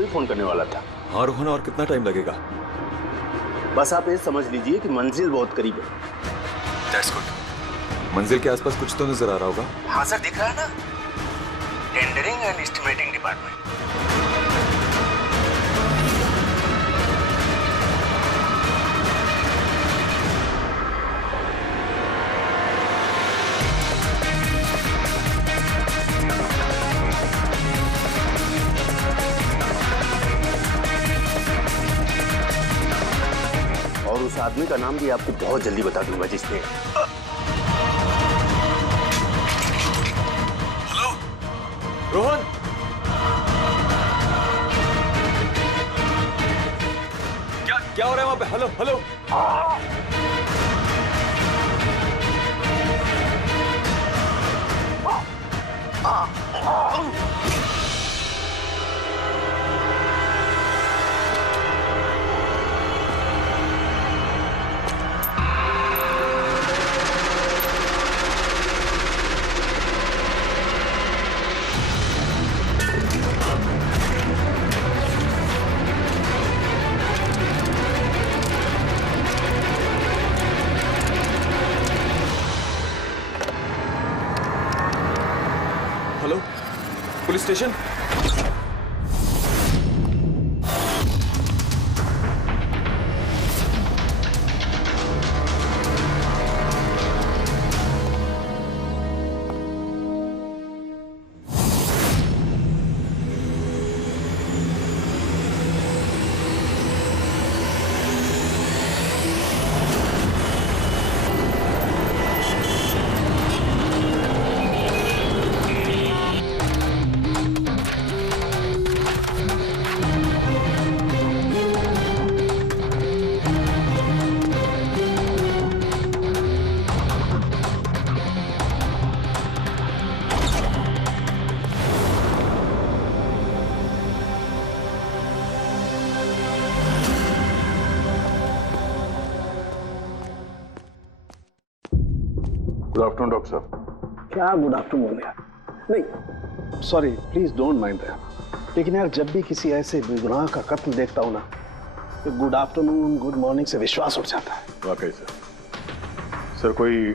आपको ही फोन करने वाला था। हाँ रोहन, और कितना टाइम लगेगा? बस आप ये समझ लीजिए कि मंजिल बहुत करीब है। That's good। मंजिल के आसपास कुछ तो नजर आ रहा होगा। हाँ सर, दिख रहा है ना, टेंडरिंग एंड एस्टिमेटिंग डिपार्टमेंट। और उस आदमी का नाम भी आपको बहुत जल्दी बता दूंगा जिसने। हेलो रोहन, क्या हो रहा है वहां पे? Hello hello. Hello police station. Good afternoon doctor साहब। क्या गुड आफ्टरनून यार? नहीं sorry, please don't mind that. लेकिन यार जब भी किसी ऐसे बेगुनाह का कत्ल देखता हूं ना, तो गुड आफ्टरनून गुड मॉर्निंग से विश्वास उठ जाता है। वाकई सर कोई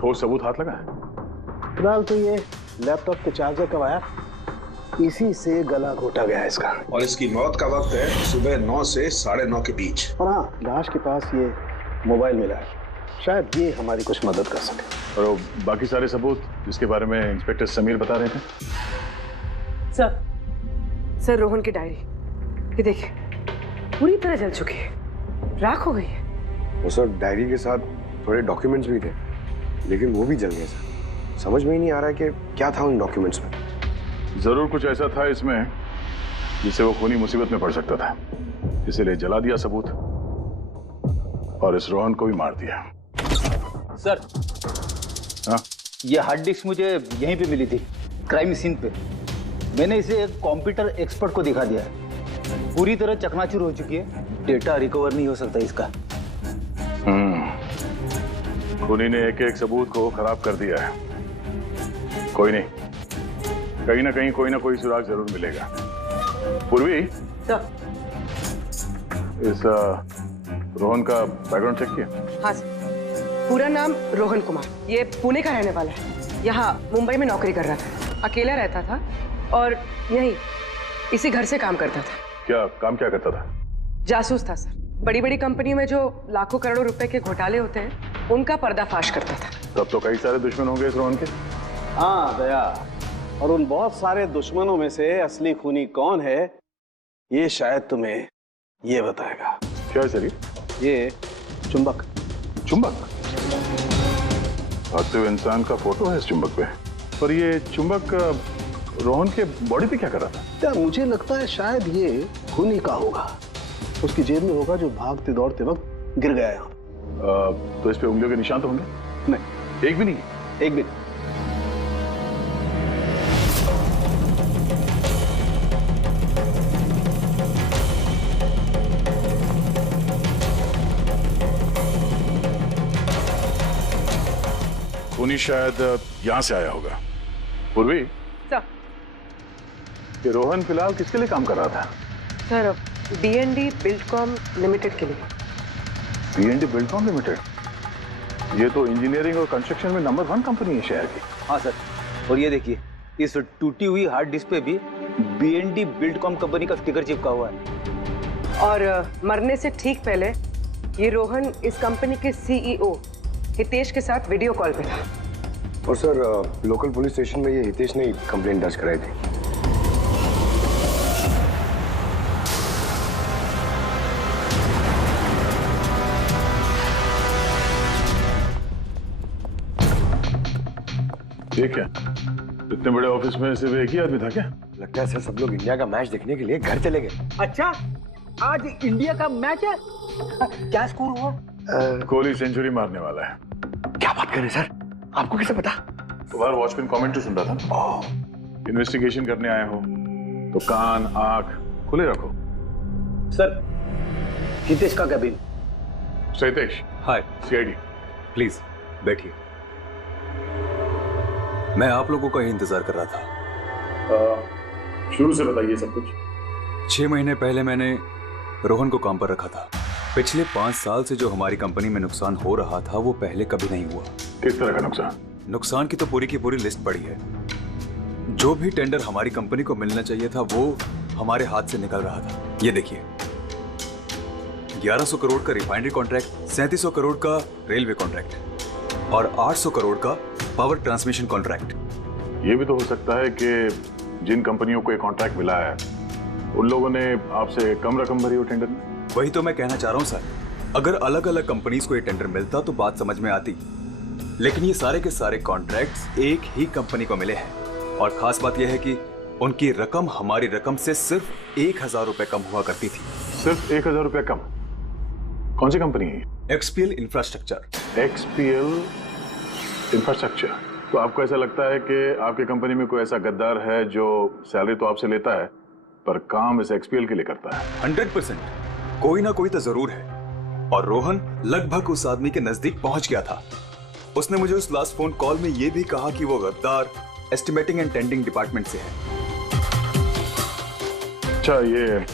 ठोस सबूत हाथ लगा है? फिलहाल तो ये लैपटॉप के चार्जर का वायर, इसी से गला घोटा गया है इसका। और इसकी मौत का वक्त है सुबह 9 से 9:30 के बीच। और हाँ, लाश के पास ये मोबाइल मिला है, शायद ये हमारी कुछ मदद कर सके। और वो बाकी सारे सबूत जिसके बारे में इंस्पेक्टर समीर बता रहे थे? सर रोहन की डायरी, ये देखिए पूरी तरह जल चुकी है, राख हो गई है। वो सर डायरी के साथ थोड़े डॉक्यूमेंट्स भी थे, लेकिन वो भी जल गए सर। समझ में ही नहीं आ रहा कि क्या था उन डॉक्यूमेंट्स में। जरूर कुछ ऐसा था इसमें जिससे वो खूनी मुसीबत में पड़ सकता था, इसीलिए जला दिया सबूत और इस रोहन को भी मार दिया। सर हाँ? ये हार्ड डिस्क मुझे यहीं पे मिली थी, क्राइम सीन पे। मैंने इसे एक कंप्यूटर एक्सपर्ट को दिखा दिया है। पूरी तरह चकनाचूर हो चुकी है, डेटा रिकवर नहीं हो सकता इसका। खूनी ने एक एक सबूत को खराब कर दिया है। कोई नहीं, कहीं ना कहीं कोई ना कोई सुराग जरूर मिलेगा। पूर्वी सर। इस रोहन का बैकग्राउंड चेक किया? हाँ सर, पूरा नाम रोहन कुमार, ये पुणे का रहने वाला है। यहाँ मुंबई में नौकरी कर रहा था, अकेला रहता था और यहीं इसी घर से काम करता था। क्या काम क्या करता था? जासूस था सर। बड़ी बड़ी कंपनी में जो लाखों करोड़ों रुपए के घोटाले होते हैं, उनका पर्दाफाश करता था। तब तो कई सारे दुश्मन होंगे इस रोहन के। हाँ दया, और उन बहुत सारे दुश्मनों में से असली खूनी कौन है, ये शायद तुम्हें ये बताएगा। क्या है सर ये चुंबक। चुंबक? भागते हुए इंसान का फोटो है इस चुंबक पे, पर ये चुंबक रोहन के बॉडी पे क्या कर रहा था? क्या मुझे लगता है शायद ये खूनी का होगा, उसकी जेब में होगा, जो भागते दौड़ते वक्त गिर गया यहाँ। तो इस पे उंगलियों के निशान तो होंगे? नहीं, एक भी नहीं। एक भी। खूनी शायद यहाँ से आया होगा। पूर्वी, सर। कि रोहन फिलहाल किसके लिए काम कर रहा था? सर D&D बिल्डकॉम लिमिटेड के लिए। D&D बिल्डकॉम लिमिटेड, ये तो इंजीनियरिंग और कंस्ट्रक्शन में नंबर 1 कंपनी है शहर की। हाँ सर, और ये देखिए इस टूटी हुई हार्ड डिस्क पे भी B&D बिल्डकॉम कंपनी का स्टिकर चिपका हुआ है। और मरने से ठीक पहले ये रोहन इस कंपनी के CEO हितेश के साथ वीडियो कॉल पे था। और सर लोकल पुलिस स्टेशन में ये हितेश ने कंप्लेंट दर्ज कराई थी। ये क्या, इतने बड़े ऑफिस में सिर्फ एक ही आदमी था क्या? लगता है सर सब लोग इंडिया का मैच देखने के लिए घर चले गए। अच्छा, आज इंडिया का मैच है। क्या स्कोर हुआ? कोहली सेंचुरी मारने वाला है। क्या बात कर रहे हैं सर, आपको कैसे पता? तुम्हारा वॉचमैन कमेंट्री सुन रहा था। इन्वेस्टिगेशन करने आए हो तो कान आंख खुले रखो। सर हितेश का cabin. Hitesh, hi CID। Please बैठिए। मैं आप लोगों का ही इंतजार कर रहा था। शुरू से बताइए सब कुछ। 6 महीने पहले मैंने रोहन को काम पर रखा था। पिछले 5 साल से जो हमारी कंपनी में नुकसान हो रहा था वो पहले कभी नहीं हुआ। किस तरह का नुकसान? नुकसान की तो पूरी की पूरी लिस्ट पड़ी है। जो भी टेंडर हमारी कंपनी को मिलना चाहिए था वो हमारे हाथ से निकल रहा था। ये देखिए, 1100 करोड़ का रिफाइनरी कॉन्ट्रैक्ट, 3700 करोड़ का रेलवे कॉन्ट्रैक्ट और 800 करोड़ का पावर ट्रांसमिशन कॉन्ट्रैक्ट। ये भी तो हो सकता है कि जिन कंपनियों को ये कॉन्ट्रैक्ट मिला है उन लोगों ने आपसे कम रकम भरी हो टेंडर में। वही तो मैं कहना चाह रहा हूं सर, अगर अलग अलग कंपनीज को ये टेंडर मिलता तो बात समझ में आती, लेकिन ये सारे के सारे कॉन्ट्रैक्ट्स एक ही कंपनी को मिले हैं। और खास बात यह है कि उनकी रकम हमारी रकम से सिर्फ 1000 रुपए कम हुआ करती थी। सिर्फ 1000 रुपया कम? कौन सी कंपनी है? XPL infrastructure. XPL infrastructure. तो आपको ऐसा लगता है कि आपकी कंपनी में कोई ऐसा गद्दार है जो सैलरी तो आपसे लेता है पर काम इस XPL के लिए करता है? 100% कोई ना कोई तो जरूर है। और रोहन लगभग उस आदमी के नजदीक पहुंच गया था। उसने मुझे उस लास्ट फोन कॉल में यह भी कहा कि वो गद्दार एस्टिमेटिंग एंड टेंडिंग डिपार्टमेंट से है। अच्छा, ये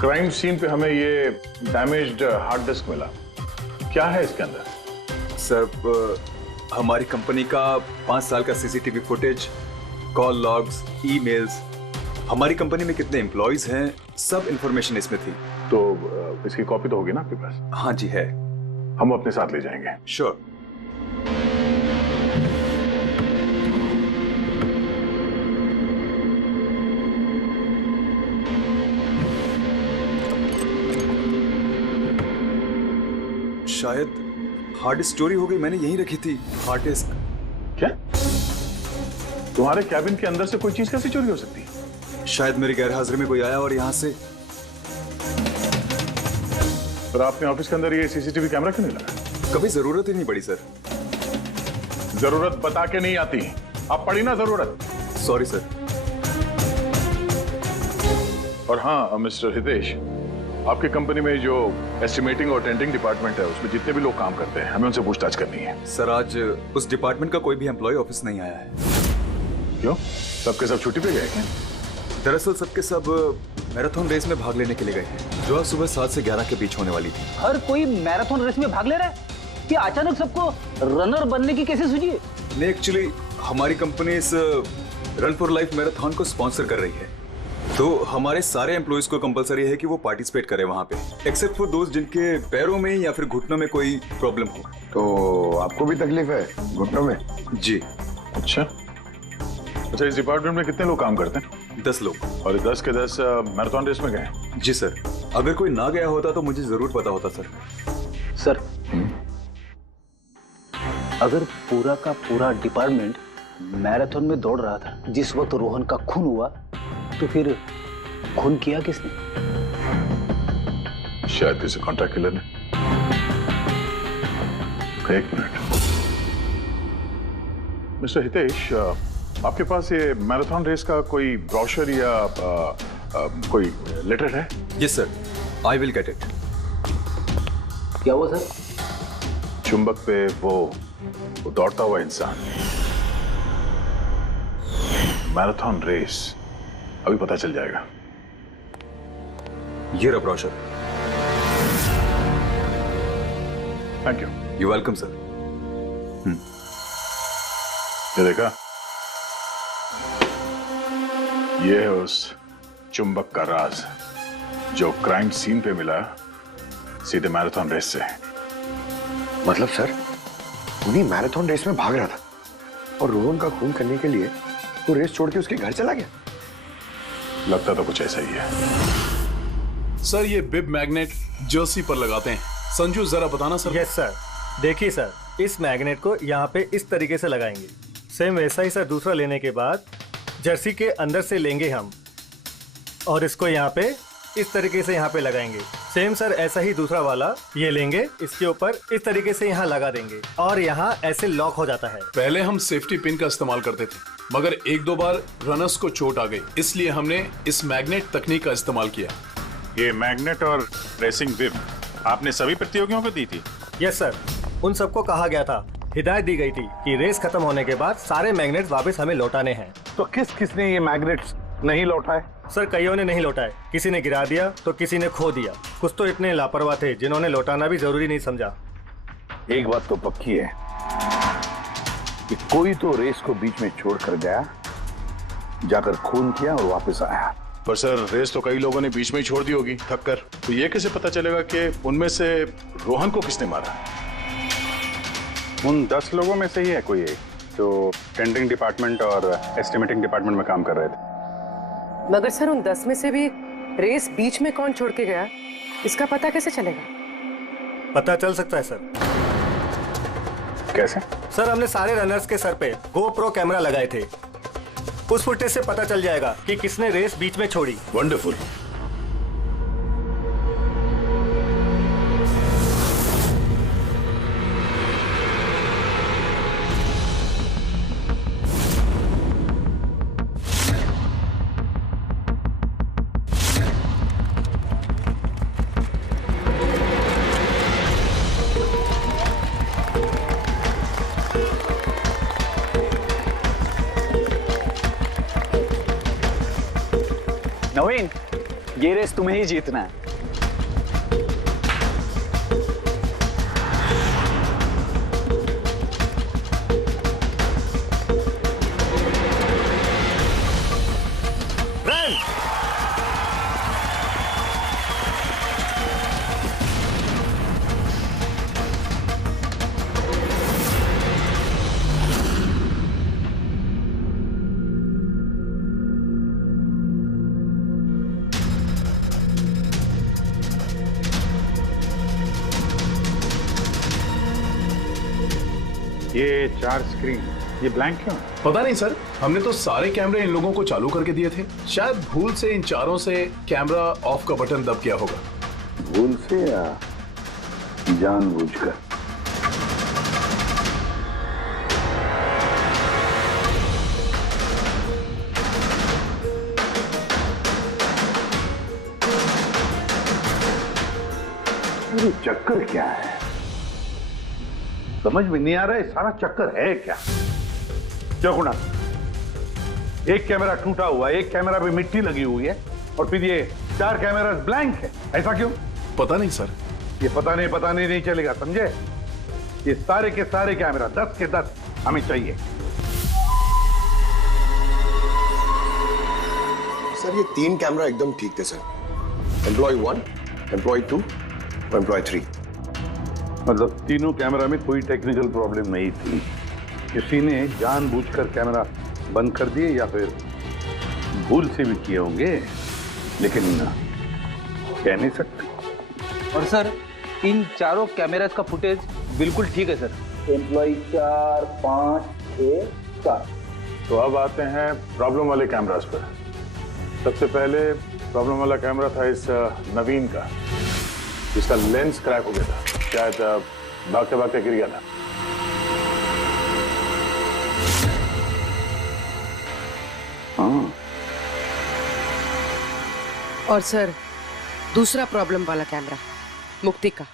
क्राइम सीन पे हमें ये डैमेज्ड हार्ड डिस्क मिला, क्या है इसके अंदर? सर हमारी कंपनी का 5 साल का CCTV footage, call logs, emails, हमारी कंपनी में कितने एम्प्लॉइज हैं, सब इंफॉर्मेशन इसमें थी। तो इसकी कॉपी तो होगी ना आपके पास? हाँ जी है। हम अपने साथ ले जाएंगे। श्योर। शायद हार्ड स्टोरी हो गई, मैंने यहीं रखी थी हार्ड डिस्क। क्या? तुम्हारे कैबिन के अंदर से कोई चीज कैसे चोरी हो सकती है? शायद मेरी गैरहाजिरी में कोई आया और यहाँ से। पर आपने ऑफिस के अंदर ये CCTV कैमरा क्यों नहीं लगा? कभी जरूरत ही नहीं पड़ी सर। जरूरत बता के नहीं आती, अब पड़ी ना जरूरत। Sorry sir. और हाँ मिस्टर हितेश, आपकी कंपनी में जो एस्टिमेटिंग और टेंडिंग डिपार्टमेंट है उसमें जितने भी लोग काम करते हैं हमें उनसे पूछताछ करनी है। सर आज उस डिपार्टमेंट का कोई भी एम्प्लॉय ऑफिस नहीं आया है। क्यों? सबके सब छुट्टी पे गए क्या? दरअसल सबके सब मैराथन रेस में भाग लेने के लिए गए हैं जो आज सुबह 7 से 11 के बीच होने वाली थी। हर कोई मैराथन रेस में भाग ले रहा है कि अचानक सबको रनर बनने की कैसे सूझी? नहीं, एक्चुअली हमारी कंपनी इस रन फॉर लाइफ मैराथन को स्पॉन्सर कर रही है, तो हमारे सारे एम्प्लॉइज को कंपलसरी है कि वो पार्टिसिपेट करें वहां पे, एक्सेप्ट फॉर दोस्त जिनके पैरों में या फिर घुटनों में कोई प्रॉब्लम हो। तो आपको भी तकलीफ है घुटनों में? जी। अच्छा, इस डिपार्टमेंट में कितने लोग काम करते हैं? 10 लोग। और 10 के 10 मैराथन रेस में गए? जी सर। अगर कोई ना गया होता तो मुझे जरूर पता होता सर। सर अगर पूरा का पूरा डिपार्टमेंट मैराथन में दौड़ रहा था जिस वक्त रोहन का खून हुआ, तो फिर खून किया किसने? शायद किसी कॉन्ट्रैक्ट किलर ने। एक मिनट मिस्टर हितेश, आपके पास ये मैराथन रेस का कोई ब्रोशर या कोई लेटर है? Yes sir, I will get it. क्या हुआ सर? चुंबक पे वो दौड़ता हुआ इंसान, मैराथन रेस, अभी पता चल जाएगा। ये रहा brochure. Thank you. You welcome sir. ये देखा, ये है उस चुंबक का राज जो क्राइम सीन पे मिला सीधे मैराथन रेस से। मतलब सर, उन्हीं मैराथन रेस में भाग रहा था और रोहन का खून करने के लिए वो रेस छोड़ के उसके घर चला गया। लगता तो कुछ ऐसा ही है। सर ये बिब मैग्नेट जर्सी पर लगाते हैं। संजू जरा बताना सर। Yes sir. देखिए सर, इस मैग्नेट को यहाँ पे इस तरीके से लगाएंगे। सेम वैसा ही सर दूसरा लेने के बाद जर्सी के अंदर से लेंगे हम और इसको यहाँ पे इस तरीके से यहाँ पे लगाएंगे। सेम सर ऐसा ही दूसरा वाला ये लेंगे, इसके ऊपर इस तरीके से यहाँ लगा देंगे और यहाँ ऐसे लॉक हो जाता है। पहले हम सेफ्टी पिन का इस्तेमाल करते थे मगर एक दो बार रनर्स को चोट आ गई, इसलिए हमने इस मैग्नेट तकनीक का इस्तेमाल किया। ये मैग्नेट और रेसिंग बिब आपने सभी प्रतियोगियों को दी थी? यस सर, उन सबको कहा गया था, हिदायत दी गई थी कि रेस खत्म होने के बाद सारे मैग्नेट्स वापस हमें लौटाने हैं। तो किसने ये मैग्नेट्स नहीं लौटाए? सर कईयों ने नहीं लौटाए, किसी ने गिरा दिया तो किसी ने खो दिया। कुछ तो इतने लापरवाह थे जिन्होंने लौटाना भी जरूरी नहीं समझा। एक बात तो पक्की है कि कोई तो रेस को बीच में छोड़कर गया, जाकर खून किया और वापस आया। पर सर रेस तो कई लोगों ने बीच में ही छोड़ दी होगी थक कर, तो ये कैसे पता चलेगा कि उनमें से रोहन को किसने मारा? उन 10 लोगों में से ही है कोई एक जो टेंडरिंग डिपार्टमेंट और एस्टिमेटिंग डिपार्टमेंट में काम कर रहे थे। मगर सर उन 10 में से भी रेस बीच में कौन छोड़ के गया, इसका पता कैसे चलेगा? पता चल सकता है सर। कैसे? सर हमने सारे रनर्स के सर पे GoPro कैमरा लगाए थे, उस फुटेज से पता चल जाएगा कि किसने रेस बीच में छोड़ी। वंडरफुल। नवीन, ये रेस तुम्हें ही जीतना है। रन! ये 4 स्क्रीन ये ब्लैंक क्यों? पता नहीं सर, हमने तो सारे कैमरे इन लोगों को चालू करके दिए थे। शायद भूल से इन चारों से कैमरा ऑफ का बटन दब गया होगा। भूल से या जानबूझकर? ये चक्कर क्या है? समझ में नहीं आ रहा है, सारा चक्कर है क्या? क्यों गुणा? एक कैमरा टूटा हुआ है, एक कैमरा पे मिट्टी लगी हुई है और फिर ये 4 कैमरा ब्लैंक है, ऐसा क्यों? पता नहीं सर। ये पता नहीं चलेगा, समझे? ये सारे के सारे कैमरा 10 के 10 हमें चाहिए। सर ये 3 कैमरा एकदम ठीक थे सर। एम्प्लॉय 1, एम्प्लॉय 2 और एम्प्लॉय 3। मतलब तीनों कैमरा में कोई टेक्निकल प्रॉब्लम नहीं थी, किसी ने जानबूझकर कैमरा बंद कर दिए या फिर भूल से भी किए होंगे, लेकिन कह नहीं सकते। और सर इन चारों कैमरास का फुटेज बिल्कुल ठीक है सर। एम्प्लॉय 4, 5, 6, 7। तो अब आते हैं प्रॉब्लम वाले कैमरास पर। सबसे पहले प्रॉब्लम वाला कैमरा था इस नवीन का, जिसका लेंस क्रैक हो गया था, शायद भागते भागते गिर गया था। हाँ। और सर दूसरा प्रॉब्लम वाला कैमरा मुक्ति का,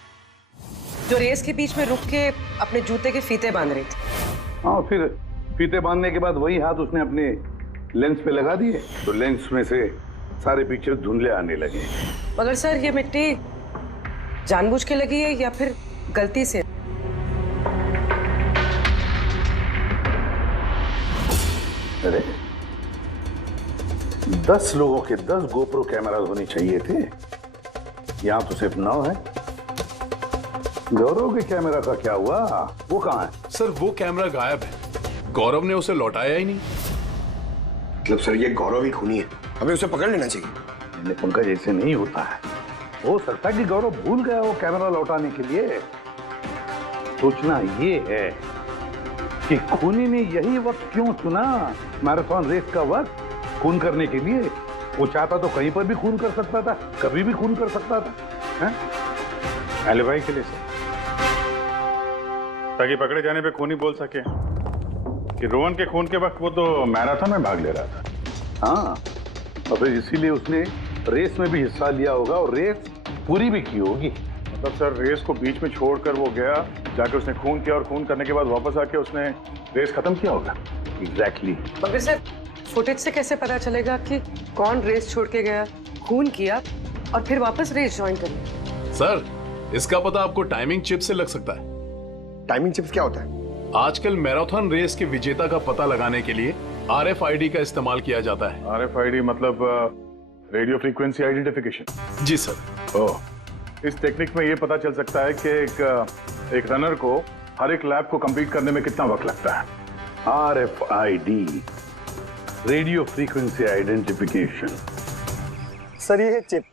जो रेस के बीच में रुक के अपने जूते के फीते बांध रही थी। हाँ, फिर फीते बांधने के बाद वही हाथ उसने अपने लेंस पे लगा दिए तो लेंस में से सारे पिक्चर धुंधले आने लगे। मगर सर ये मिट्टी जानबूझ के लगी है या फिर गलती से? अरे 10 लोगों के 10 गोप्रो कैमरा होने चाहिए थे, यहां तो सिर्फ 9 है। गौरव के कैमरा का क्या हुआ? वो कहां है? सर वो कैमरा गायब है, गौरव ने उसे लौटाया ही नहीं। मतलब सर ये गौरव ही खूनी है, हमें उसे पकड़ लेना चाहिए। पंकज ऐसे नहीं होता है, हो सकता है कि गौरव भूल गया वो कैमरा लौटाने के लिए। सोचना ये है कि खूनी ने यही वक्त क्यों चुना, मैराथन रेस का वक्त, खून करने के लिए। वो चाहता तो कहीं पर भी खून कर सकता था, कभी भी खून कर सकता था। एलिबाई के लिए सर, ताकि पकड़े जाने पे खूनी बोल सके कि रोहन के खून के वक्त वो तो मैराथन में भाग ले रहा था। हाँ, और फिर इसीलिए उसने रेस में भी हिस्सा लिया होगा और रेस पूरी भी की होगी। मतलब सर रेस को बीच में छोड़कर वो गया, जाके उसने खून किया और खून करने के बाद वापस आके उसने रेस खत्म किया होगा। एग्जैक्टली। मगर सर फुटेज से कैसे पता चलेगा कि कौन रेस छोड़ के गया, खून किया और फिर वापस रेस ज्वाइन कर लिया? सर इसका पता आपको टाइमिंग चिप से लग सकता है। टाइमिंग चिप्स क्या होता है? आजकल मैराथन रेस के विजेता का पता लगाने के लिए RFID का इस्तेमाल किया जाता है। RFID मतलब रेडियो फ्रीक्वेंसी आइडेंटिफिकेशन। जी सर। ओह, इस टेक्निक में ये पता चल सकता है कि एक रनर को हर एक लैप को कंप्लीट करने में कितना वक्त लगता है। RFID, radio frequency identification. Sir ये है चिप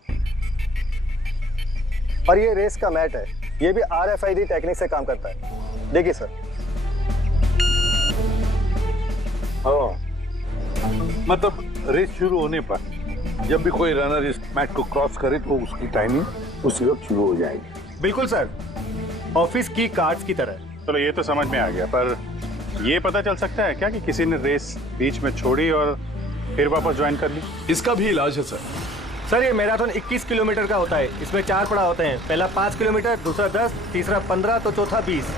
और ये रेस का मैट है, ये भी RFID टेक्निक से काम करता है। देखिए सर। मतलब रेस शुरू होने पर जब भी कोई रनर इस मैट को क्रॉस करे तो उसकी टाइमिंग उसी वक्त शुरू हो जाएगी। बिल्कुल सर, ऑफिस की कार्ड्स की तरह। चलो ये तो समझ में आ गया, पर ये पता चल सकता है क्या कि किसी ने रेस बीच में छोड़ी और फिर वापस ज्वाइन कर ली? इसका भी इलाज है सर। सर ये मैराथन 21 किलोमीटर का होता है, इसमें 4 पड़ाव होते हैं। पहला 5 किलोमीटर, दूसरा 10, तीसरा 15 तो चौथा 20।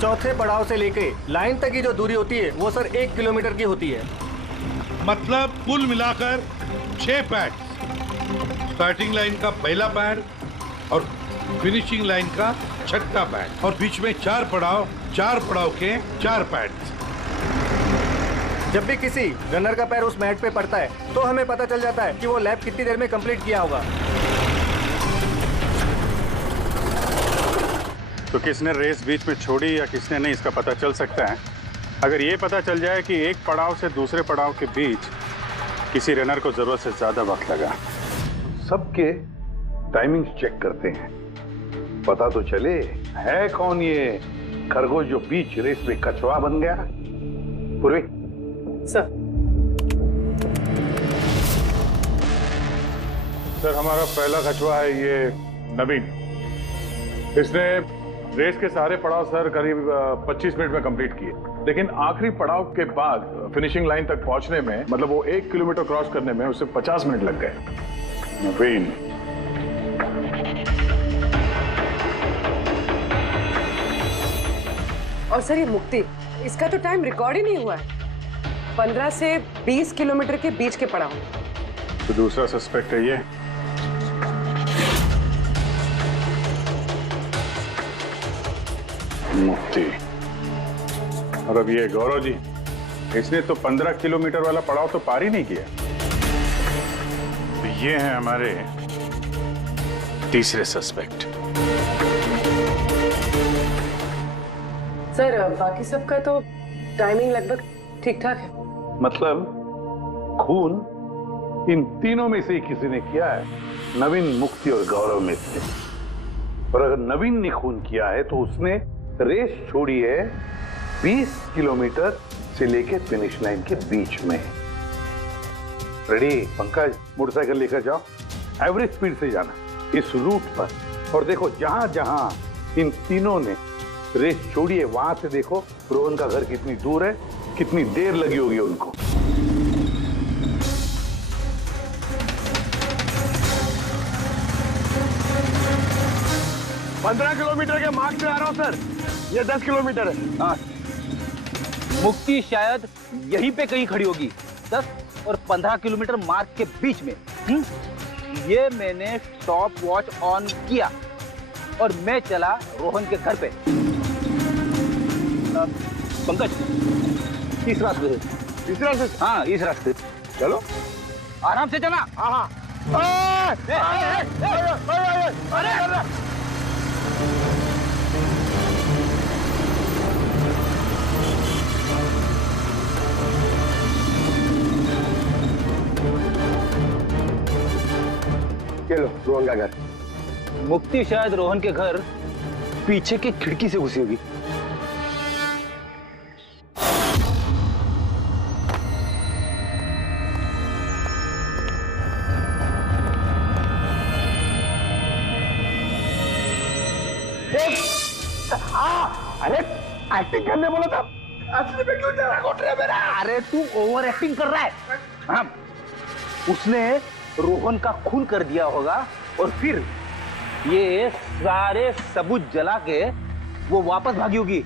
चौथे पड़ाव से लेके लाइन तक की जो दूरी होती है वो सर 1 किलोमीटर की होती है। मतलब कुल मिलाकर 6 पैड, स्टार्टिंग लाइन का पहला पैड और फिनिशिंग लाइन का छठा पैड, और बीच में 4 पड़ाव के 4 पैड। जब भी किसी रनर का पैर उस मैट पे पड़ता है तो हमें पता चल जाता है कि वो लैप कितनी देर में कंप्लीट किया होगा। तो किसने रेस बीच में छोड़ी या किसने नहीं, इसका पता चल सकता है अगर ये पता चल जाए कि एक पड़ाव से दूसरे पड़ाव के बीच किसी रनर को जरूरत से ज्यादा वक्त लगा। सबके टाइमिंग चेक करते हैं, पता तो चले है कौन ये खरगोश जो बीच रेस में कछुआ बन गया। पूर्वी सर। सर हमारा पहला कछुआ है ये नवीन। इसने रेस के सारे पड़ाव सर करीब 25 मिनट में कंप्लीट किए, लेकिन आखिरी पड़ाव के बाद फिनिशिंग लाइन तक पहुंचने में, मतलब वो 1 किलोमीटर क्रॉस करने में उसे 50 मिनट लग गए। नवीन और सर ये मुक्ति, इसका तो टाइम रिकॉर्ड ही नहीं हुआ है। 15 से 20 किलोमीटर के बीच के पड़ाव। तो दूसरा सस्पेक्ट है ये। मुक्ति। और अब ये गौरव जी, इसने तो 15 किलोमीटर वाला पड़ाव तो पार ही नहीं किया। तो ये हैं हमारे तीसरे सस्पेक्ट। सर बाकी सबका तो टाइमिंग लगभग ठीक ठाक है। मतलब खून इन तीनों में से किसी ने किया है, नवीन, मुक्ति और गौरव में से। और अगर नवीन ने खून किया है तो उसने रेस छोड़ी है 20 किलोमीटर से लेके फिनिश लाइन के बीच में। रेडी पंकज, मोटरसाइकिल लेकर जाओ, एवरेज स्पीड से जाना इस रूट पर, और देखो जहां जहां इन तीनों ने रेस छोड़ी है वहां से देखो रोहन का घर कितनी दूर है, कितनी देर लगी होगी उनको। पंद्रह किलोमीटर के मार्ग पे आ रहा हूं सर, ये 10 किलोमीटर है। मुक्ति शायद यहीं पे कहीं खड़ी होगी, 10 और 15 किलोमीटर मार्ग के बीच में। ये मैंने स्टॉप वॉच ऑन किया और मैं चला रोहन के घर पे। पंकज, इस रास्ते से। इस रास्ते? हाँ, इस रास्ते। चलो आराम से चला। हाँ। चलो रोहन का घर। मुक्ति शायद रोहन के घर पीछे की खिड़की से घुसी होगी। अरे एक्टिंग करने बोला था, असली में क्यों तेरा घोट रहा है मेरा? अरे तू ओवर एक्टिंग कर रहा है। हाँ, उसने रोहन का खून कर दिया होगा और फिर ये सारे सबूत जला के वो वापस भागी होगी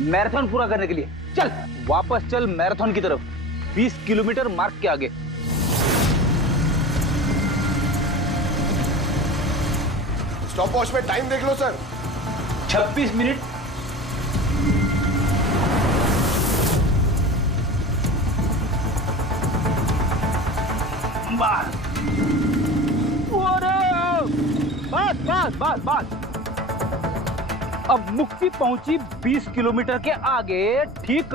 मैराथन पूरा करने के लिए। चल वापस चल मैराथन की तरफ, 20 किलोमीटर मार्ग के आगे। स्टॉप वॉच में टाइम देख लो सर। 26 मिनट। बस। अब मुक्ति पहुंची 20 किलोमीटर के आगे, ठीक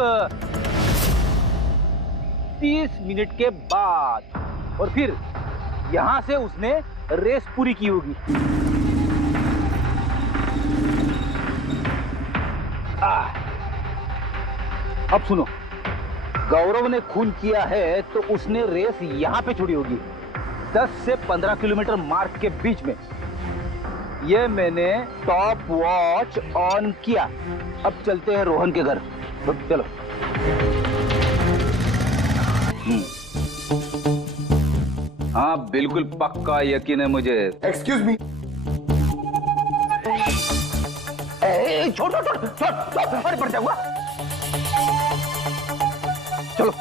30 मिनट के बाद, और फिर यहां से उसने रेस पूरी की होगी। अब सुनो, गौरव ने खून किया है तो उसने रेस यहां पे छोड़ी होगी, 10 से 15 किलोमीटर मार्ग के बीच में। ये मैंने टॉप वॉच ऑन किया। अब चलते हैं रोहन के घर। चलो। हाँ बिल्कुल पक्का यकीन है मुझे। Excuse me. छोड़, अरे पड़ जाऊंगा। चलो।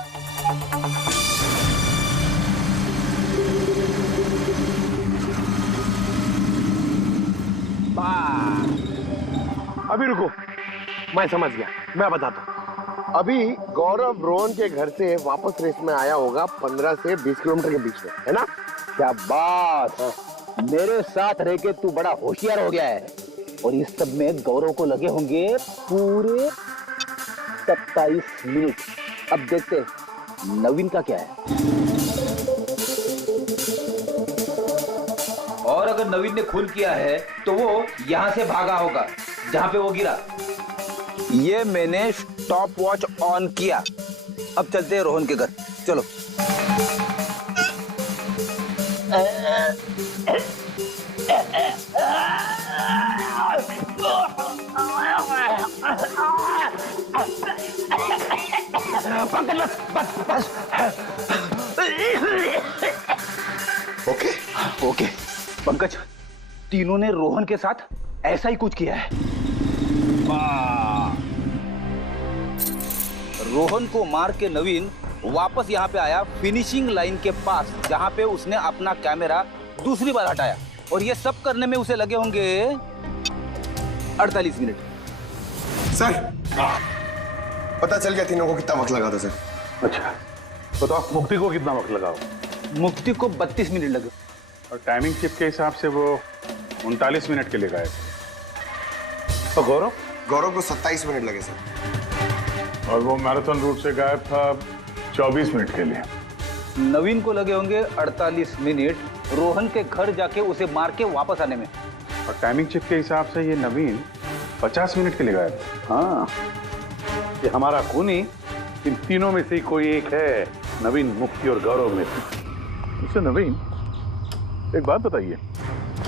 अभी रुको, मैं समझ गया, मैं बताता हूँ। अभी गौरव रोहन के घर से वापस रेस में आया होगा 15 से 20 किलोमीटर के बीच में, है ना? क्या बात है, मेरे साथ रह के तू बड़ा होशियार हो गया है। और इस सब में गौरव को लगे होंगे पूरे 27 मिनट। अब देखते नवीन का क्या है। और अगर नवीन ने खून किया है तो वो यहां से भागा होगा जहां पे वो गिरा। ये मैंने स्टॉप वॉच ऑन किया। अब चलते हैं रोहन के घर। चलो। बस। ओके पंकज, तीनों ने रोहन के साथ ऐसा ही कुछ किया है। रोहन को मार के नवीन वापस यहाँ पे आया फिनिशिंग लाइन के पास, जहाँ पे उसने अपना कैमरा दूसरी बार हटाया। और ये सब करने में उसे लगे होंगे 48 मिनट। सर, पता चल गया तीनों को कितना वक्त लगा था सर। अच्छा, बताओ मुक्ति को कितना वक्त लगा? मुक्ति को 32 मिनट लगे। और टाइमिंग चिप के हिसाब से वो 39 मिनट के लिए गए थे। तो गौरव को 27 मिनट लगे सर। और वो मैराथन रूट से गायब था 24 मिनट के लिए। नवीन को लगे होंगे 48 मिनट रोहन के घर जाके उसे मार के वापस आने में। और टाइमिंग चिप के हिसाब से ये नवीन 50 मिनट के लिए गायब था। हाँ, ये हमारा खूनी इन तीनों में से कोई एक है, नवीन, मुक्ति और गौरव में से। उससे नवीन, एक बात बताइए,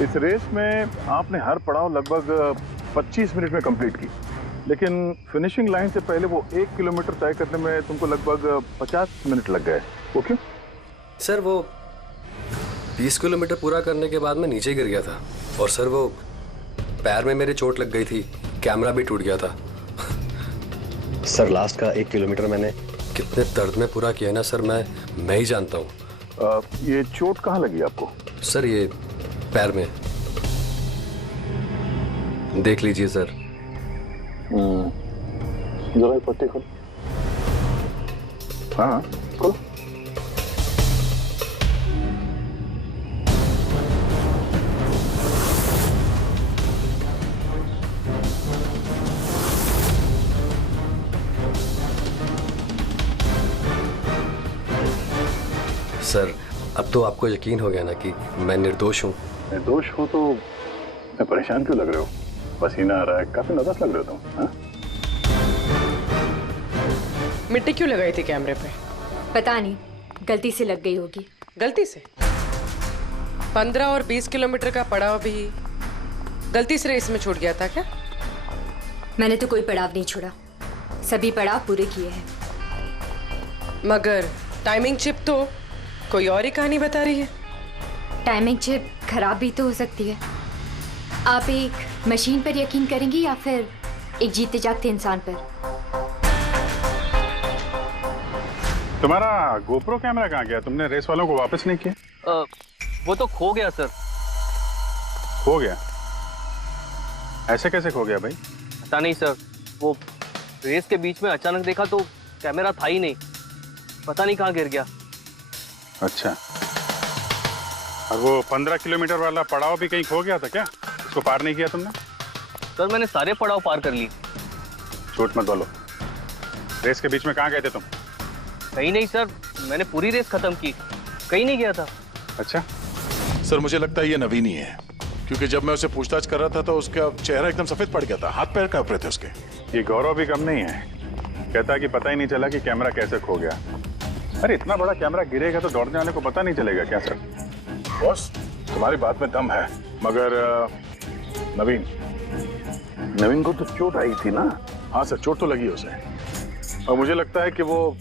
इस रेस में आपने हर पड़ाव लगभग 25 मिनट में कंप्लीट की, लेकिन फिनिशिंग लाइन से पहले वो 1 किलोमीटर तय करने में तुमको लगभग 50 मिनट लग गए। वो क्यों? सर वो 20 किलोमीटर पूरा करने के बाद मैं नीचे गिर गया था और सर वो पैर में मेरे चोट लग गई थी, कैमरा भी टूट गया था। सर लास्ट का 1 किलोमीटर मैंने कितने दर्द में पूरा किया है ना सर, मैं ही जानता हूँ। ये चोट कहाँ लगी आपको? सर ये पैर में, देख लीजिए सर। जरा ये पट्टी खोलो। हाँ खोलो। सर अब तो आपको यकीन हो गया ना कि मैं निर्दोष हूँ। निर्दोष हो तो मैं परेशान क्यों लग रहे हो? पसीना आ रहा है, काफी नर्वस लग रहे हो तुम। हाँ? मिट्टी क्यों लगाई थी कैमरे पे? पता नहीं, गलती से लग गई होगी। गलती से? 15 और 20 किलोमीटर का पड़ाव भी गलती से रेस में छूट गया था क्या? मैंने तो कोई पड़ाव नहीं छोड़ा, सभी पड़ाव पूरे किए हैं। मगर टाइमिंग चिप तो कोई और ही कहानी बता रही है। टाइमिंग चिप खराब भी तो हो सकती है। आप एक मशीन पर यकीन करेंगी या फिर एक जीते जागते इंसान पर? तुम्हारा गोप्रो कैमरा कहाँ गया? तुमने रेस वालों को वापस नहीं किया? वो तो खो गया सर। खो गया? ऐसे कैसे खो गया भाई? पता नहीं सर, वो रेस के बीच में अचानक देखा तो कैमरा था ही नहीं, पता नहीं कहाँ गिर गया। अच्छा, और वो 15 किलोमीटर वाला पड़ाव भी कहीं खो गया था क्या? उसको पार नहीं किया तुमने? सर मैंने सारे पड़ाव पार कर लिए। झूठ मत बोलो, रेस के बीच में कहाँ गए थे तुम? कहीं नहीं सर, मैंने पूरी रेस खत्म की, कहीं नहीं गया था। अच्छा सर, मुझे लगता है ये नवीन ही है, क्योंकि जब मैं उसे पूछताछ कर रहा था तो उसका चेहरा एकदम सफेद पड़ गया था, हाथ पैर कांप रहे थे उसके। ये गौरव भी कम नहीं है, कहता है कि पता ही नहीं चला कि कैमरा कैसे खो गया। अरे इतना बड़ा कैमरा गिरेगा तो दौड़ने वाले को पता नहीं चलेगा क्या सर? बॉस तुम्हारी बात में दम है, मगर नवीन को तो चोट आई थी ना? हाँ सर, चोट तो लगी उसे, और मुझे लगता है कि वो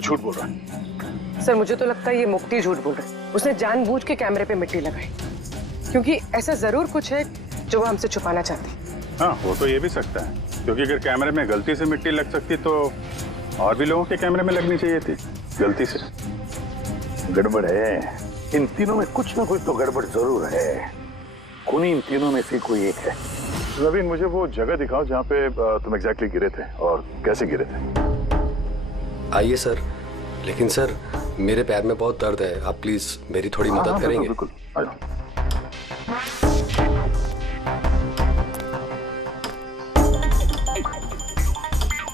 झूठ बोल रहा है। सर मुझे तो लगता है ये मुक्ति झूठ बोल रहा है। उसने जानबूझ के कैमरे पे मिट्टी लगाई, क्योंकि ऐसा जरूर कुछ है जो वो हमसे छुपाना चाहती है। हाँ हो तो ये भी सकता है, क्योंकि अगर कैमरे में गलती से मिट्टी लग सकती तो और भी लोगों के कैमरे में लगनी चाहिए थी गलती से। गड़बड़ है, इन तीनों में कुछ ना कुछ तो गड़बड़ जरूर है। खूनी इन तीनों में से कोई एक है। नवीन मुझे वो जगह दिखाओ जहाँ पे तुम एग्जैक्टली गिरे थे और कैसे गिरे थे। आइए सर, लेकिन सर मेरे पैर में बहुत दर्द है, आप प्लीज मेरी थोड़ी मदद करेंगे? बिल्कुल, आ जाओ।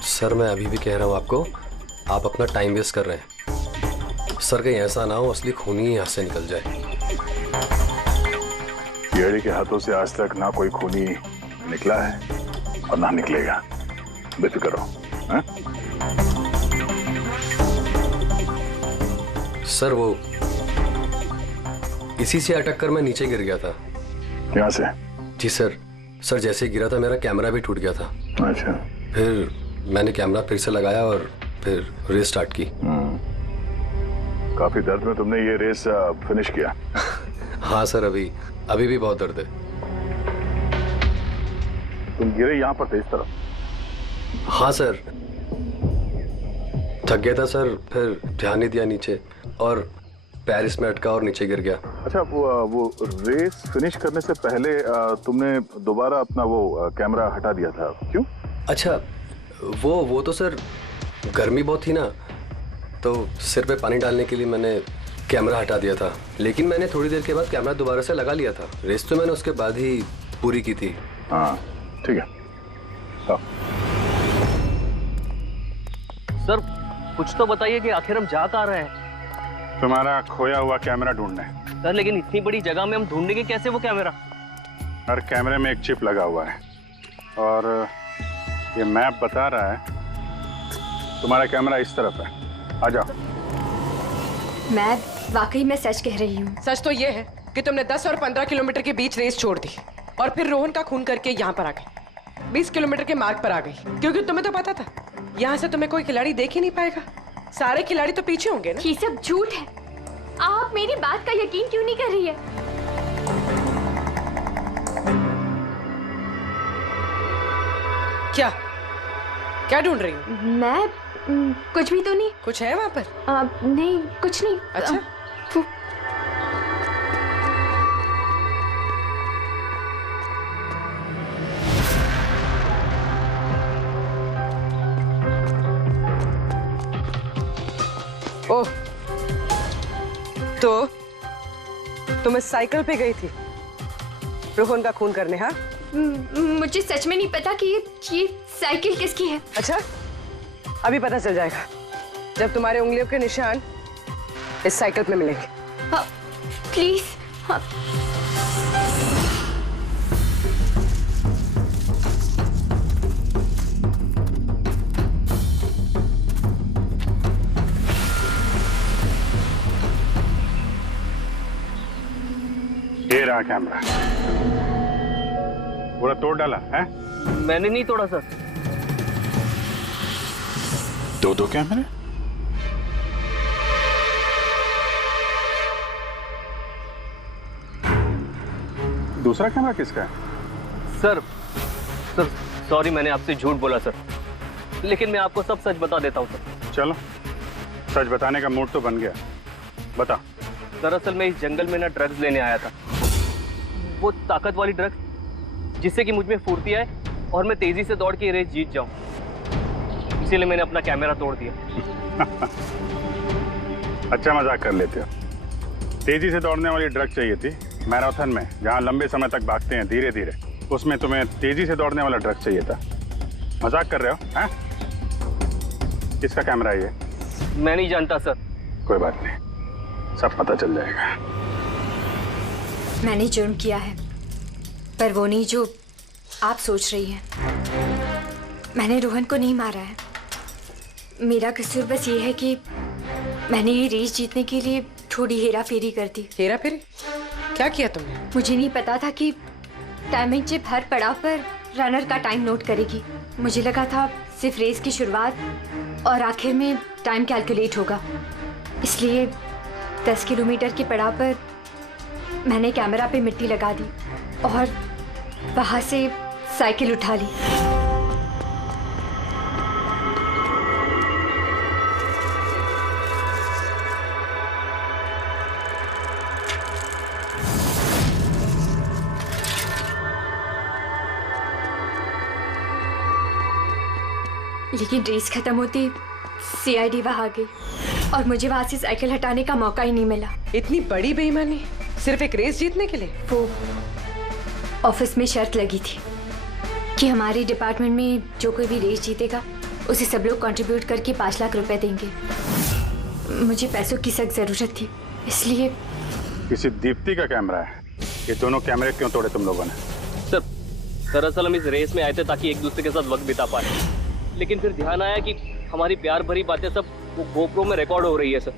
सर मैं अभी भी कह रहा हूँ आपको, आप अपना टाइम वेस्ट कर रहे हैं। सर कहीं ऐसा ना हो असली खूनी यहाँ से निकल जाए। कीड़ी के हाथों से आज तक ना कोई खूनी निकला है और ना निकलेगा, बेफिक्र रहो। सर वो इसी से अटक कर मैं नीचे गिर गया था। यहाँ से? जी सर। सर जैसे गिरा था मेरा कैमरा भी टूट गया था। अच्छा। फिर मैंने कैमरा फिर से लगाया और फिर रेस स्टार्ट की। काफी दर्द में तुमने ये रेस फिनिश किया? हाँ सर, अभी भी बहुत दर्द है। तुम गिरे यहाँ पर थे इस तरफ? हाँ सर, थक गया था सर, फिर ध्यान नहीं दिया नीचे और पैर इसमें अटका और नीचे गिर गया। अच्छा, वो रेस फिनिश करने से पहले तुमने दोबारा अपना वो कैमरा हटा दिया था, क्यों? अच्छा वो तो सर गर्मी बहुत थी ना, तो सिर पे पानी डालने के लिए मैंने कैमरा हटा दिया था, लेकिन मैंने थोड़ी देर के बाद कैमरा दोबारा से लगा लिया था। रेस तो मैंने उसके बाद ही पूरी की थी। हाँ ठीक है। सर कुछ तो बताइए कि आखिर हम जा कहाँ रहे हैं? तुम्हारा खोया हुआ कैमरा ढूंढने। सर लेकिन इतनी बड़ी जगह में हम ढूंढेंगे कैसे वो कैमरा? हर कैमरे में एक चिप लगा हुआ है और ये मैप बता रहा है तुम्हारा कैमरा इस तरफ है। आ जाओ। मैं वाकई में सच कह रही हूँ। सच तो ये है कि तुमने 10 और 15 किलोमीटर के बीच रेस छोड़ दी और फिर रोहन का खून करके यहाँ पर आ गई, 20 किलोमीटर के मार्ग पर आ गई, क्योंकि तुम्हें तो पता था यहाँ से तुम्हें कोई खिलाड़ी देख ही नहीं पाएगा, सारे खिलाड़ी तो पीछे होंगे ना। ये सब झूठ है, आप मेरी बात का यकीन क्यों नहीं कर रही है? क्या ढूंढ रही हूँ? मैं कुछ भी तो नहीं। कुछ है वहाँ पर? नहीं, कुछ नहीं। अच्छा। ओह, तो मैं साइकिल पे गई थी रोहन का खून करने? हाँ, मुझे सच में नहीं पता कि ये साइकिल किसकी है। अच्छा, अभी पता चल जाएगा जब तुम्हारे उंगलियों के निशान इस साइकिल पे मिलेंगे। प्लीज। ये रहा कैमरा। पूरा तोड़ डाला है? मैंने नहीं तोड़ा सर। दो कैमरे? दूसरा कैमरा किसका है? सर सॉरी, मैंने आपसे झूठ बोला सर, लेकिन मैं आपको सब सच बता देता हूँ सर। चलो, सच बताने का मूड तो बन गया, बता। दरअसल मैं इस जंगल में ना ड्रग्स लेने आया था, वो ताकत वाली ड्रग्स जिससे कि मुझ में फुर्ती आए और मैं तेजी से दौड़ के रेस जीत जाऊं। इसीलिए मैंने अपना कैमरा तोड़ दिया। अच्छा मजाक कर लेते हो। तेजी से दौड़ने वाली ड्रग चाहिए थी मैराथन में, जहाँ लंबे समय तक भागते हैं धीरे धीरे, उसमें तुम्हें तेजी से दौड़ने वाला ड्रग चाहिए था। मजाक कर रहे हो? हैं? किसका कैमरा है ये? मैं नहीं जानता सर। कोई बात नहीं, सब पता चल जाएगा। मैंने जुर्म किया है, पर वो नहीं जो आप सोच रही हैं। मैंने रोहन को नहीं मारा है। मेरा कसूर बस ये है कि मैंने ये रेस जीतने के लिए थोड़ी हेरा फेरी कर दी। हेरा फेरी? क्या किया तुमने? मुझे नहीं पता था कि टाइमिंग चिप हर पड़ाव पर रनर का टाइम नोट करेगी। मुझे लगा था सिर्फ रेस की शुरुआत और आखिर में टाइम कैलकुलेट होगा, इसलिए 10 किलोमीटर के पड़ाव पर मैंने कैमरा पे मिट्टी लगा दी और वहां से साइकिल उठा ली। लेकिन रेस खत्म होती सीआईडी वहां आ गई और मुझे वहां से साइकिल हटाने का मौका ही नहीं मिला। इतनी बड़ी बेईमानी सिर्फ एक रेस जीतने के लिए? वो ऑफिस में शर्त लगी थी कि हमारे डिपार्टमेंट में जो कोई भी रेस जीतेगा उसे सब लोग कंट्रीब्यूट करके 5 लाख रुपए देंगे। मुझे पैसों की सख्त जरूरत थी, इसलिए। किसी दीप्ति का कैमरा है? ये दोनों कैमरे क्यों तोड़े तुम लोगों ने? सर, दरअसल हम इस रेस में आए थे ताकि एक दूसरे के साथ वक्त बिता पाए, लेकिन फिर ध्यान आया कि हमारी प्यार भरी बातें सब वो गोप्रो में रिकॉर्ड हो रही है। सर,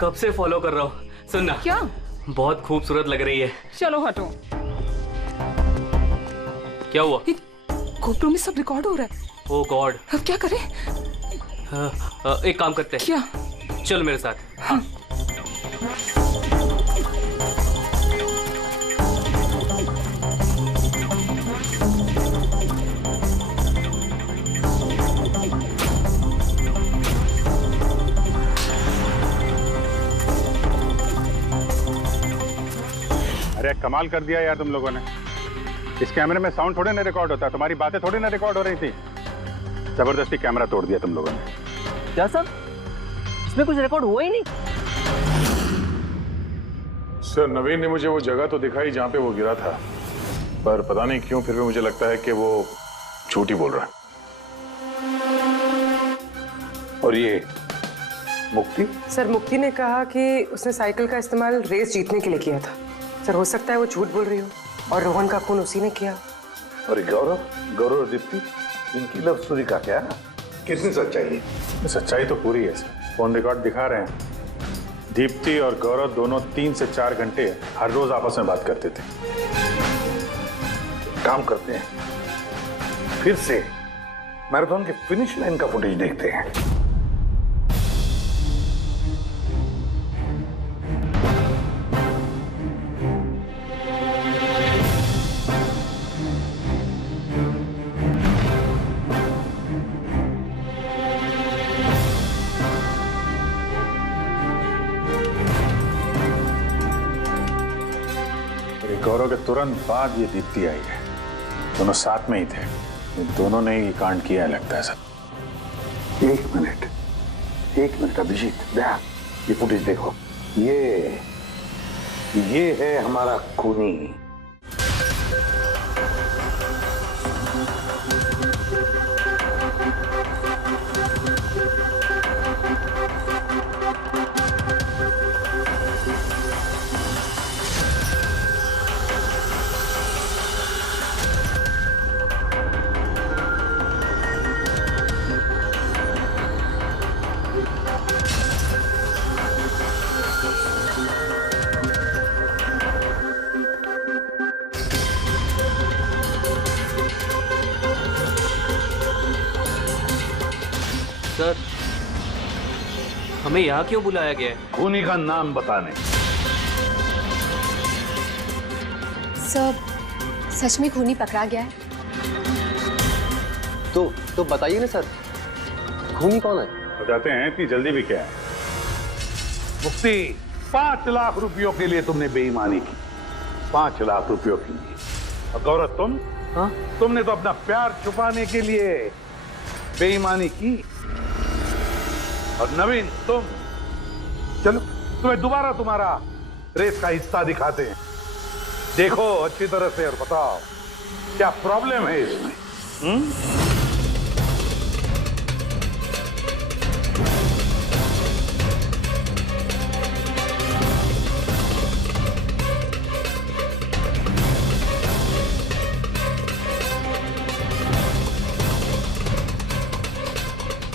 कब से फॉलो कर रहा हूँ। सुनना, क्या? बहुत खूबसूरत लग रही है। चलो हटो। क्या हुआ? गोप्रो में सब रिकॉर्ड हो रहा है। ओह गॉड, अब क्या करें? एक काम करते हैं। क्या? चल मेरे साथ। हाँ। अरे कमाल कर दिया यार तुम लोगों ने। इस कैमरे में साउंड थोड़े ना रिकॉर्ड होता है, तुम्हारी बातें थोड़ी ना रिकॉर्ड हो रही थी। जबरदस्ती कैमरा तोड़ दिया तुम लोगों ने। क्या सर? इसमें कुछ रिकॉर्ड हुआ ही नहीं। सर, नवीन ने मुझे वो जगह तो दिखाई जहां पे वो गिरा था, पर पता नहीं क्यों फिर भी मुझे लगता है कि वो झूठ ही बोल रहा है। और ये मुक्ति? सर, मुक्ति ने कहा कि उसने साइकिल का इस्तेमाल रेस जीतने के लिए किया था। सर, हो सकता है वो झूठ बोल रही हो और रोहन का खून उसी ने किया। और गौरव और दीप्ति, इनकी लव स्टोरी का क्या? कितनी सच्चाई है? सच्चाई तो पूरी है सर, फोन रिकॉर्ड दिखा रहे हैं। दीप्ति और गौरव दोनों 3 से 4 घंटे हर रोज आपस में बात करते थे। काम करते हैं, फिर से मैराथन के फिनिश लाइन का फुटेज देखते हैं। गौरव के तुरंत बाद ये दीप्ति आई है। दोनों साथ में ही थे। ये दोनों ने ही कांड किया लगता है सब। एक मिनट अभिजीत, देखा ये फुटेज देखो। ये है हमारा खूनी। सर, हमें यहाँ क्यों बुलाया गया है? खूनी का नाम बताने। सर, सच में खूनी पकड़ा गया है? तो बताइए ना सर, खूनी कौन है? बताते हैं, इतनी जल्दी भी क्या है? मुफ्ती, 5 लाख रुपयों के लिए तुमने बेईमानी की। 5 लाख रुपयों के लिए। और गौरव तुम? हाँ? तुमने तो अपना प्यार छुपाने के लिए बेईमानी की। और नवीन तुम, चलो तुम्हें दोबारा तुम्हारा रेस का हिस्सा दिखाते हैं। देखो अच्छी तरह से और बताओ क्या प्रॉब्लम है इसमें।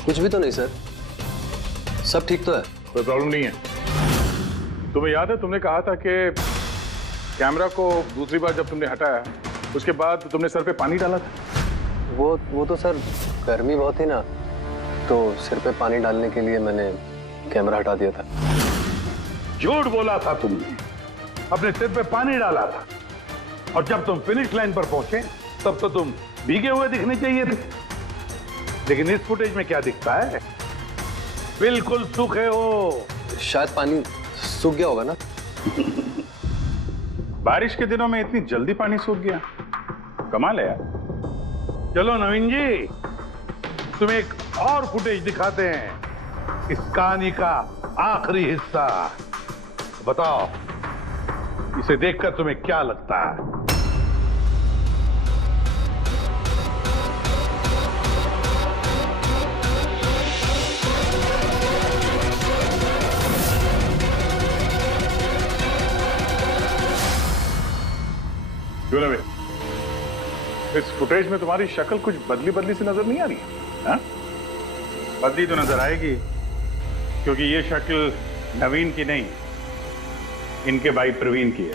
कुछ भी तो नहीं सर, सब ठीक तो है। कोई प्रॉब्लम नहीं है। तुम्हें याद है तुमने कहा था कि कैमरा को दूसरी बार जब तुमने हटाया उसके बाद तुमने सर पे पानी डाला था? वो तो सर गर्मी बहुत थी ना, तो सिर पे पानी डालने के लिए मैंने कैमरा हटा दिया था। झूठ बोला था तुमने, अपने सिर पे पानी डाला था। और जब तुम फिनिश लाइन पर पहुंचे तब तो तुम भीगे हुए दिखने चाहिए थे। लेकिन इस फुटेज में क्या दिखता है? बिल्कुल सूखे हो। शायद पानी सूख गया होगा ना। बारिश के दिनों में इतनी जल्दी पानी सूख गया, कमाल है यार। चलो नवीन जी, तुम्हें एक और फुटेज दिखाते हैं, इस कहानी का आखिरी हिस्सा। बताओ इसे देखकर तुम्हें क्या लगता है? क्यों नवीन, इस फुटेज में तुम्हारी शक्ल कुछ बदली बदली सी नजर नहीं आ रही है? हाँ? बदली तो नजर आएगी, क्योंकि ये शक्ल नवीन की नहीं, इनके भाई प्रवीण की है।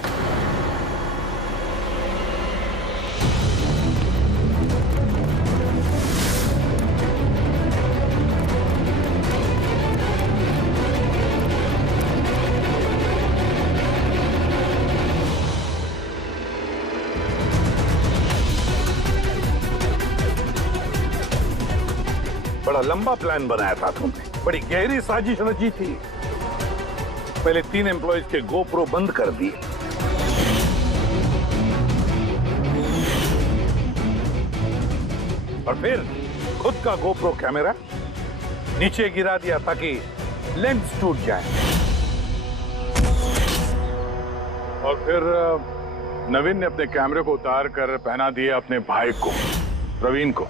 बड़ा लंबा प्लान बनाया था तुमने, बड़ी गहरी साजिश रची थी। पहले 3 एम्प्लॉयज के गोप्रो बंद कर दिए, और फिर खुद का गोप्रो कैमरा नीचे गिरा दिया ताकि लेंस टूट जाए। और फिर नवीन ने अपने कैमरे को उतार कर पहना दिया अपने भाई को, प्रवीण को।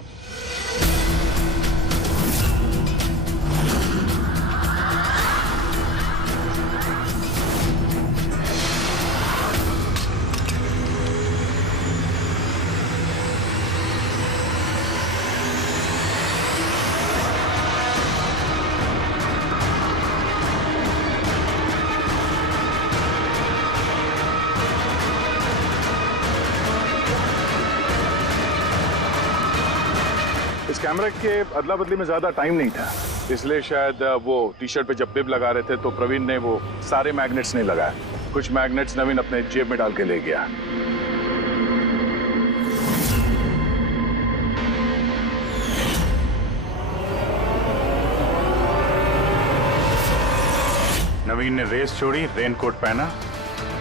इस कैमरे के अदला बदली में ज्यादा टाइम नहीं था, इसलिए शायद वो टी शर्ट पे जब बिब लगा रहे थे तो प्रवीण ने वो सारे मैग्नेट्स नहीं लगाए। कुछ मैग्नेट्स नवीन अपने जेब में डाल के ले गया। नवीन ने रेस छोड़ी, रेनकोट पहना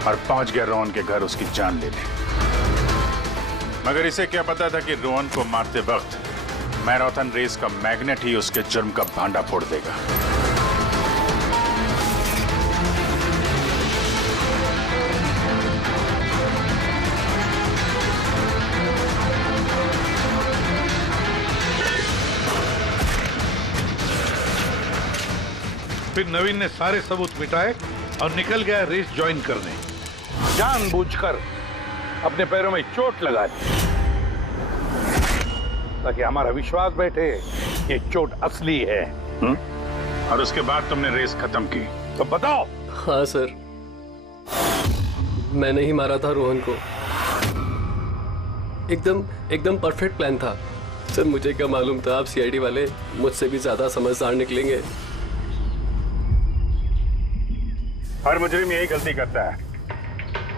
और पहुंच गया रोहन के घर उसकी जान लेने। मगर इसे क्या पता था कि रोहन को मारते वक्त मैराथन रेस का मैग्नेट ही उसके जुर्म का भांडा फोड़ देगा। फिर नवीन ने सारे सबूत मिटाए और निकल गया रेस ज्वाइन करने। जानबूझकर अपने पैरों में चोट लगा दी ताकि हमारा विश्वास बैठे ये चोट असली है। और उसके बाद तुमने रेस खत्म की। तो बताओ। हाँ सर, मैंने ही मारा था रोहन को। एकदम परफेक्ट प्लान था सर। मुझे क्या मालूम था आप सीआईडी वाले मुझसे भी ज्यादा समझदार निकलेंगे। हर मुजरिम यही गलती करता है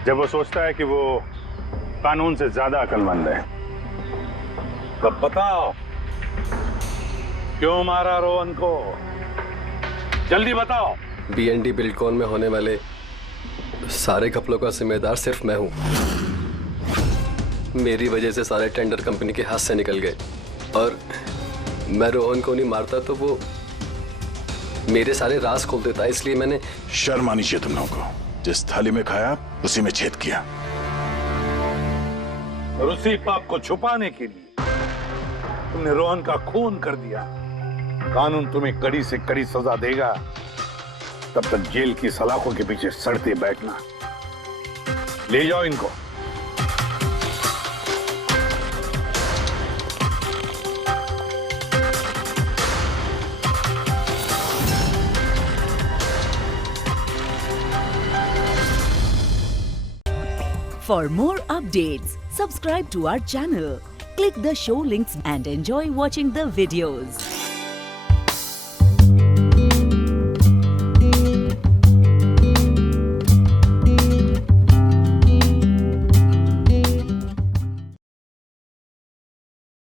जब वो सोचता है कि वो कानून से ज्यादा अक्लमंद है। तो बताओ क्यों मारा रोहन को? जल्दी बताओ। बीएनडी बिल्डकॉन में होने वाले सारे घपलों का जिम्मेदार सिर्फ मैं हूं। मेरी वजह से सारे टेंडर कंपनी के हाथ से निकल गए और मैं रोहन को नहीं मारता तो वो मेरे सारे राज खोल देता, इसलिए मैंने। शर्म आनी चाहिए तुम लोगों को। जिस थाली में खाया उसी में छेद किया। और उसी पाप को छुपाने के लिए तुमने रोहन का खून कर दिया। कानून तुम्हें कड़ी से कड़ी सजा देगा। तब तक जेल की सलाखों के पीछे सड़ते बैठना। ले जाओ इनको। For more updates, subscribe to our channel, click the show links and enjoy watching the videos.